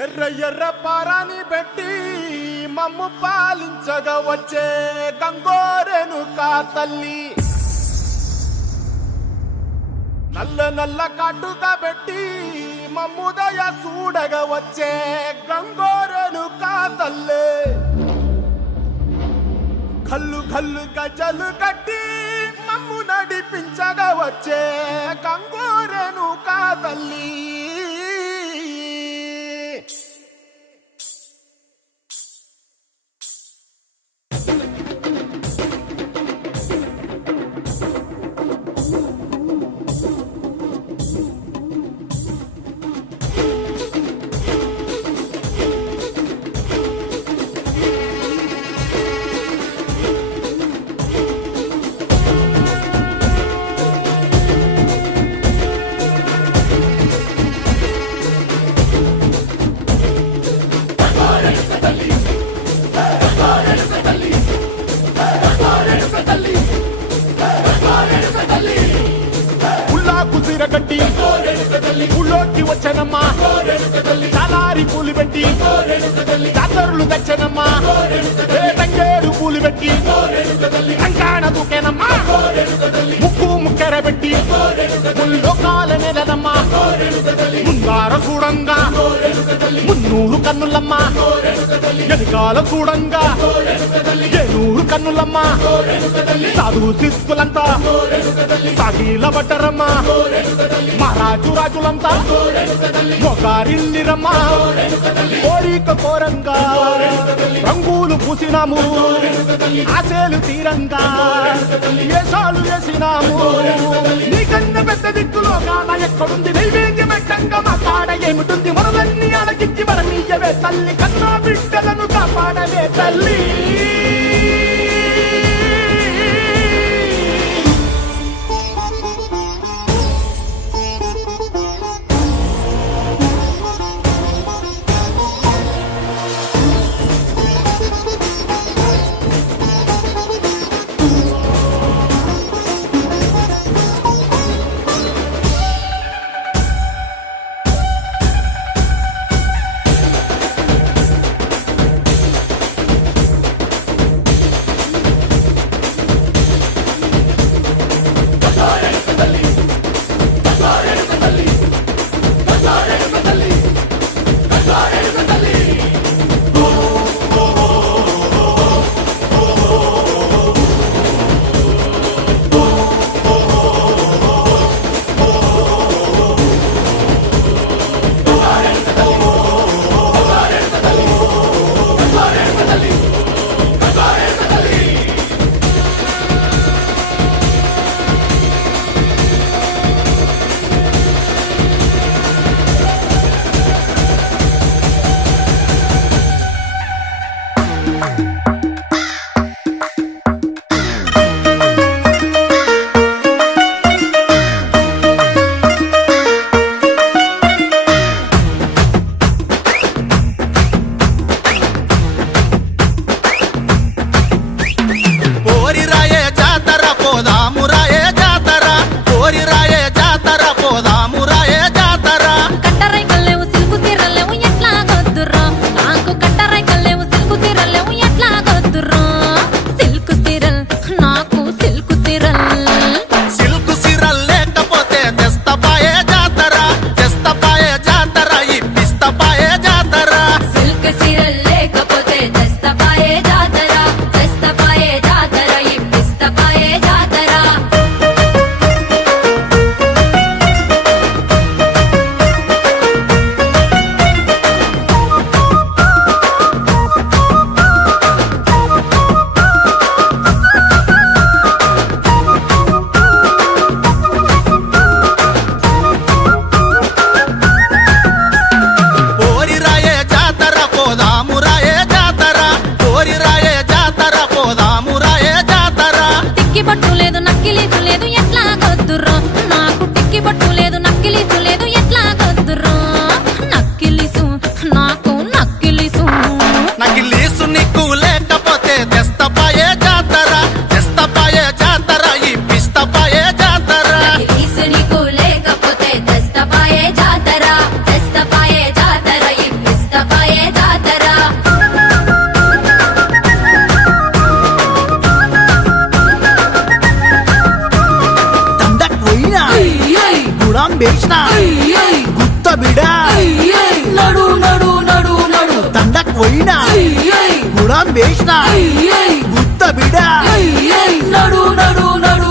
ఎర్ర ఎర్ర పారాని పెట్టి మమ్ము పాలించగా వచ్చే గంగోరెను కా తల్లి, నల్ల నల్ల కాటుగా పెట్టి మమ్ముదయ చూడగా వచ్చే గంగోరెను కా తల్లి, కల్లు కల్లు గజలు కట్టి మమ్ము నడిపించగా వచ్చే గంగోరెను కా తల్లి. గట్టి ఊళ్ళోకి వచ్చనమ్మా, చాలారి పూలు పెట్టి జాతరులు తెచ్చనమ్మా, తంగేడు పూలు పెట్టి కంకాణ దూకేనమ్మా, ముక్కు ముక్కెర పెట్టి లోకాల నెలనమ్మా, ముందార చూడంగా మున్నూరు కన్నులమ్మా, ఎనకాల చూడంగా ఏనూరు కన్నులమ్మా, సాధు శిస్తులంతా సాగిల పడ్డరమ్మా, మహారాజు రాజులంతా మొగారిల్లిరమ్మా, కోరిక కోరంగా రంగులు పూసినాము, ఆశలు తీరంగా వేషాలు వేసినాము, నీకన్నా పెద్ద దిక్కులో కాన ఎక్కడుంది నైవేద్యం ఎట్టంగా మా కాడ ఏమిటుంది, మనలన్నీ అలగించి మన నీయవే తల్లి, కన్నా బిడ్డలను కాపాడవే తల్లి. గుత్త బిడ నడు నడు నడు నడు తండకు పోయినా గుడాం వేసిన గుత్త బిడ నడు నడు నడు